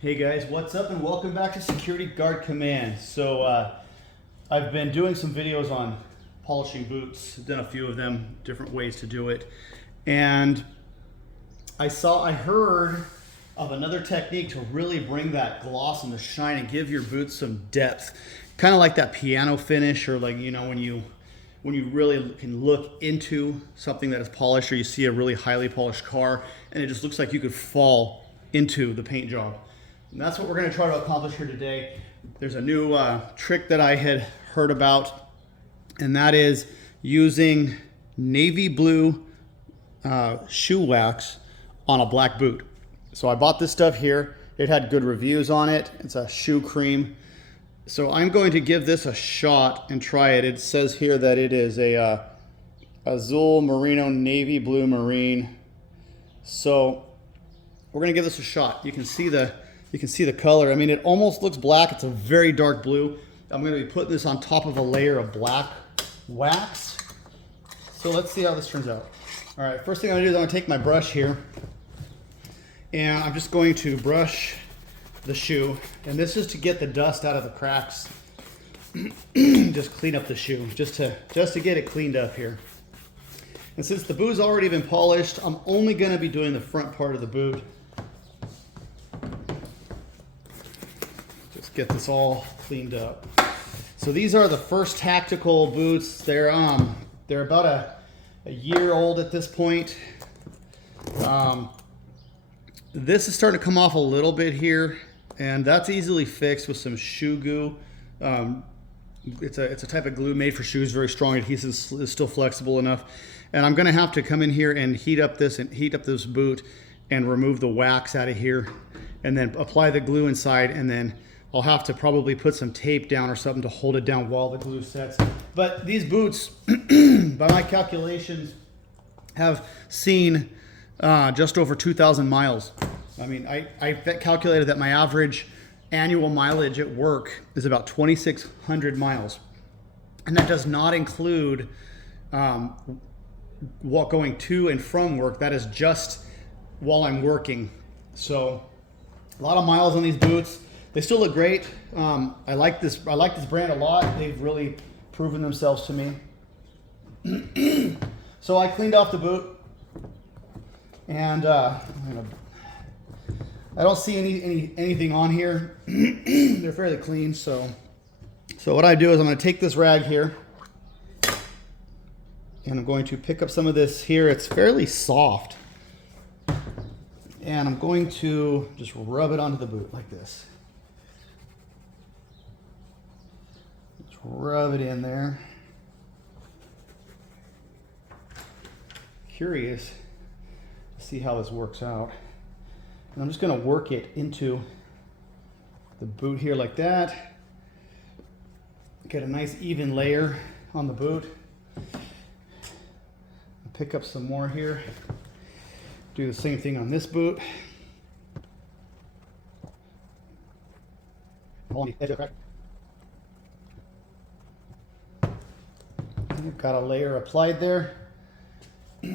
Hey guys, what's up and welcome back to Security Guard Command. So I've been doing some videos on polishing boots. I've done a few of them, different ways to do it. And I heard of another technique to really bring that gloss and the shine and give your boots some depth. Kind of like that piano finish, or like, you know, when you really can look into something that is polished, or you see a really highly polished car and it just looks like you could fall into the paint job. And that's what we're going to try to accomplish here today. There's a new trick that I had heard about, and that is using navy blue shoe wax on a black boot. So I bought this stuff here. It had good reviews on it. It's a shoe cream. So I'm going to give this a shot and try it. It says here that it is a azul merino navy blue marine. So we're going to give this a shot. You can see the color. I mean, it almost looks black. It's a very dark blue. I'm going to be putting this on top of a layer of black wax. So let's see how this turns out. All right, first thing I'm going to do is I'm going to take my brush here, and I'm just going to brush the shoe. And this is to get the dust out of the cracks. Just clean up the shoe, just to get it cleaned up here. And since the boot's already been polished, I'm only going to be doing the front part of the boot. Just get this all cleaned up. So these are the first tactical boots. They're about a year old at this point. This is starting to come off a little bit here, and that's easily fixed with some shoe goo. It's a type of glue made for shoes, very strong adhesive, is still flexible enough. And I'm gonna have to come in here and heat up this boot and remove the wax out of here, and then apply the glue inside, and then I'll have to probably put some tape down or something to hold it down while the glue sets. But these boots, by my calculations, have seen just over 2,000 miles. I mean, I calculated that my average annual mileage at work is about 2,600 miles. And that does not include going to and from work. That is just while I'm working. So a lot of miles on these boots. They still look great. I like this brand a lot. They've really proven themselves to me. So I cleaned off the boot, and I don't see anything on here. They're fairly clean. So what I do is I'm going to take this rag here, and I'm going to pick up some of this here. It's fairly soft, and I'm going to just rub it onto the boot like this. Rub it in there. Curious to see how this works out. And I'm just going to work it into the boot here like that. Get a nice even layer on the boot. Pick up some more here. Do the same thing on this boot. Hold on the edge of the crack. Got a layer applied there. All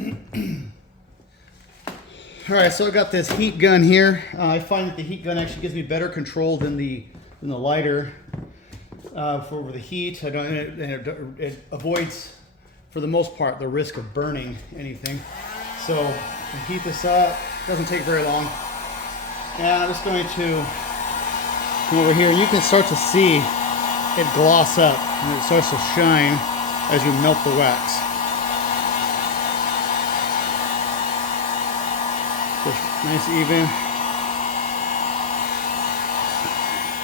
right, so I got this heat gun here. I find that the heat gun actually gives me better control than the lighter for the heat. It avoids, for the most part, the risk of burning anything. So I heat this up. Doesn't take very long. And I'm just going to come over here. You can start to see it gloss up, and it starts to shine as you melt the wax. Just nice even.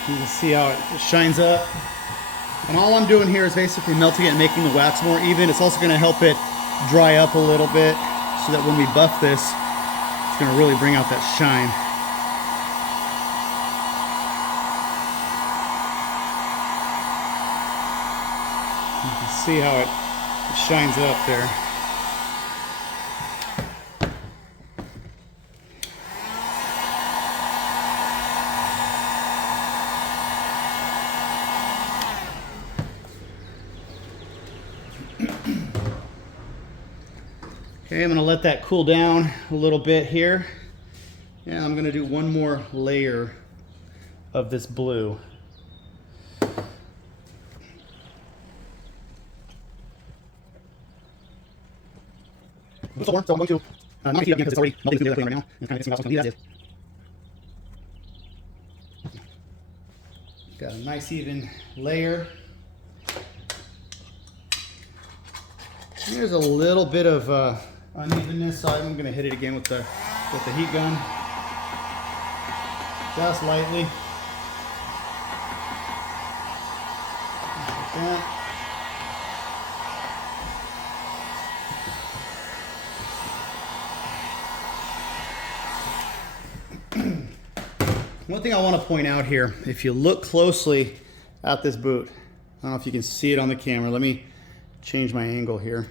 You can see how it shines up. And all I'm doing here is basically melting it and making the wax more even. It's also going to help it dry up a little bit, so that when we buff this, it's going to really bring out that shine. You can see how it shines up there. Okay, I'm going to let that cool down a little bit here. And I'm going to do one more layer of this blue. So I'm going to not heat up again because it's already melting through the flame right now. And kind of mixing out what's going to be as is. Got a nice even layer. There's a little bit of unevenness, so I'm going to hit it again with the heat gun, just lightly. Like that. One thing I want to point out here, if you look closely at this boot, I don't know if you can see it on the camera. Let me change my angle here.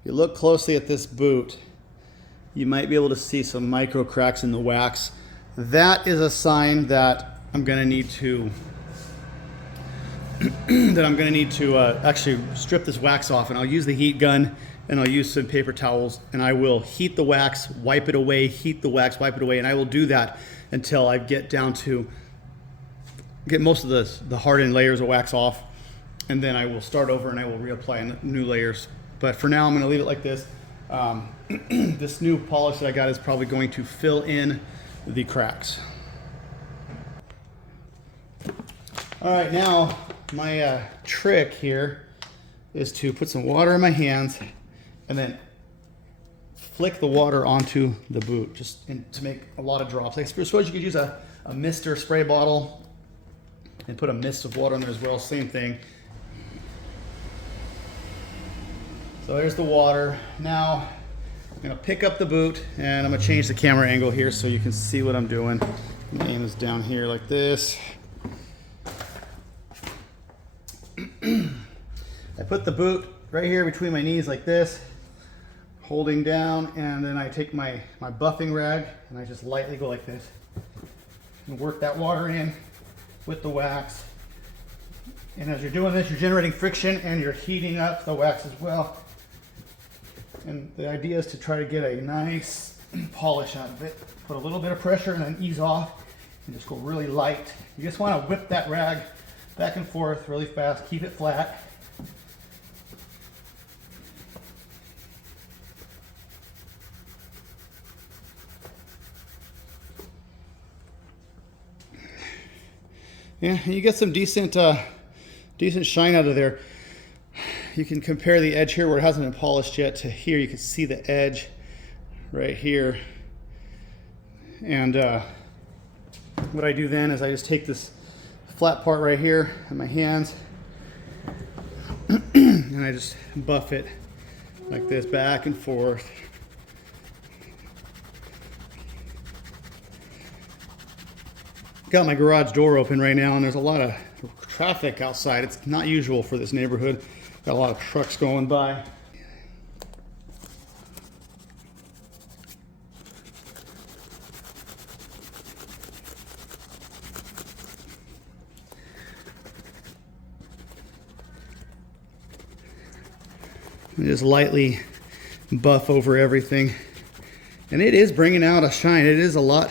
If you look closely at this boot, you might be able to see some micro cracks in the wax. That is a sign that I'm going to need to actually strip this wax off, and I'll use the heat gun and I'll use some paper towels, and I will heat the wax, wipe it away, heat the wax, wipe it away, and I will do that until I get most of the hardened layers of wax off, and then I will start over and I will reapply new layers. But for now, I'm going to leave it like this. This new polish that I got is probably going to fill in the cracks. All right, now my trick here is to put some water in my hands and then flick the water onto the boot, just to make a lot of drops. I suppose you could use a mist or spray bottle and put a mist of water in there as well, same thing. So there's the water. Now I'm gonna pick up the boot and I'm gonna change the camera angle here so you can see what I'm doing. My aim is down here like this. I put the boot right here between my knees like this, holding down, and then I take my buffing rag and I just lightly go like this and work that water in with the wax. And as you're doing this, you're generating friction and you're heating up the wax as well. And the idea is to try to get a nice polish out of it. Put a little bit of pressure and then ease off and just go really light. You just want to whip that rag back and forth really fast, keep it flat. Yeah, you get some decent shine out of there. You can compare the edge here where it hasn't been polished yet to here. You can see the edge right here. And what I do then is I just take this flat part right here in my hands and I just buff it like this back and forth. Got my garage door open right now and there's a lot of traffic outside. It's not usual for this neighborhood. Got a lot of trucks going by. And just lightly buff over everything. And it is bringing out a shine. It is a lot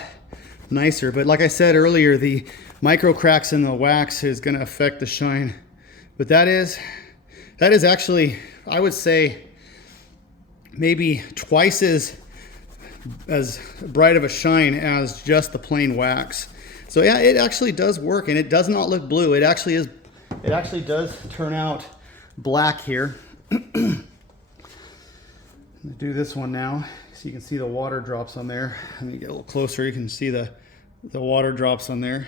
nicer, but like I said earlier, the micro cracks in the wax is going to affect the shine. But that is actually, I would say, maybe twice as bright of a shine as just the plain wax. So yeah, it actually does work, and it does not look blue. It actually does turn out black here. I'm gonna do this one now so you can see the water drops on there. Let me get a little closer. You can see the water drops on there.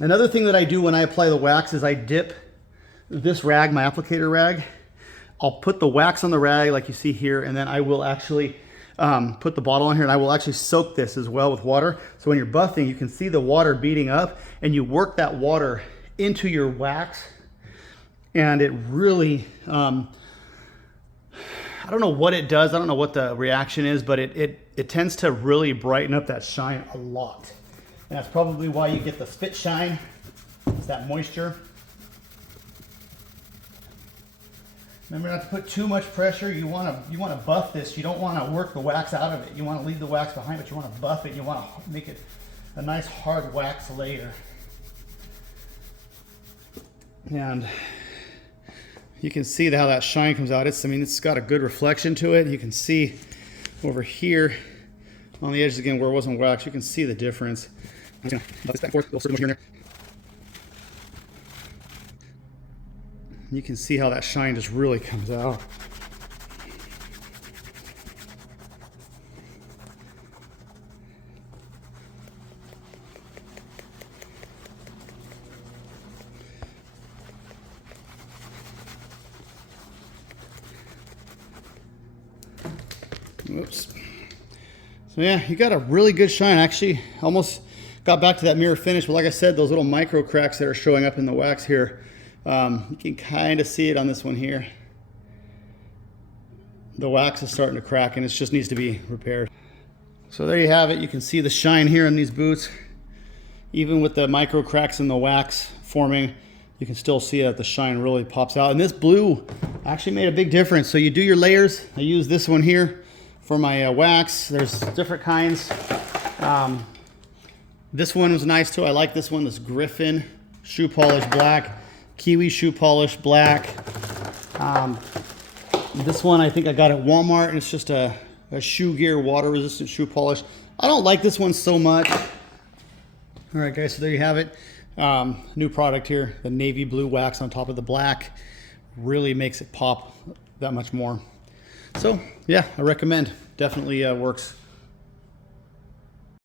Another thing that I do when I apply the wax is I dip this rag, my applicator rag. I'll put the wax on the rag like you see here, and then I will actually put the bottle on here, and I will actually soak this as well with water. So when you're buffing, you can see the water beating up, and you work that water into your wax, and it really, I don't know what it does. I don't know what the reaction is, but it tends to really brighten up that shine a lot. And that's probably why you get the spit shine. It's that moisture. Remember not to put too much pressure. You want to buff this. You don't want to work the wax out of it. You want to leave the wax behind, but you want to buff it. You want to make it a nice hard wax layer. And you can see how that shine comes out. I mean, it's got a good reflection to it. You can see over here on the edges again where it wasn't wax, you can see the difference. I'm just gonna let this back and forth, a little here and there. You can see how that shine just really comes out. Whoops. So yeah, you got a really good shine. Actually, almost got back to that mirror finish, but like I said, those little micro cracks that are showing up in the wax here, you can kind of see it on this one here. The wax is starting to crack and it just needs to be repaired. So there you have it. You can see the shine here on these boots. Even with the micro cracks in the wax forming, you can still see that the shine really pops out. And this blue actually made a big difference. So you do your layers. I use this one here for my wax. There's different kinds. This one was nice too. I like this one, this Griffin shoe polish black, Kiwi shoe polish black. This one I think I got at Walmart, and it's just a Shoe Gear water resistant shoe polish. I don't like this one so much. All right guys, so there you have it. New product here, the navy blue wax on top of the black. Really makes it pop that much more. So yeah, I recommend. Definitely works.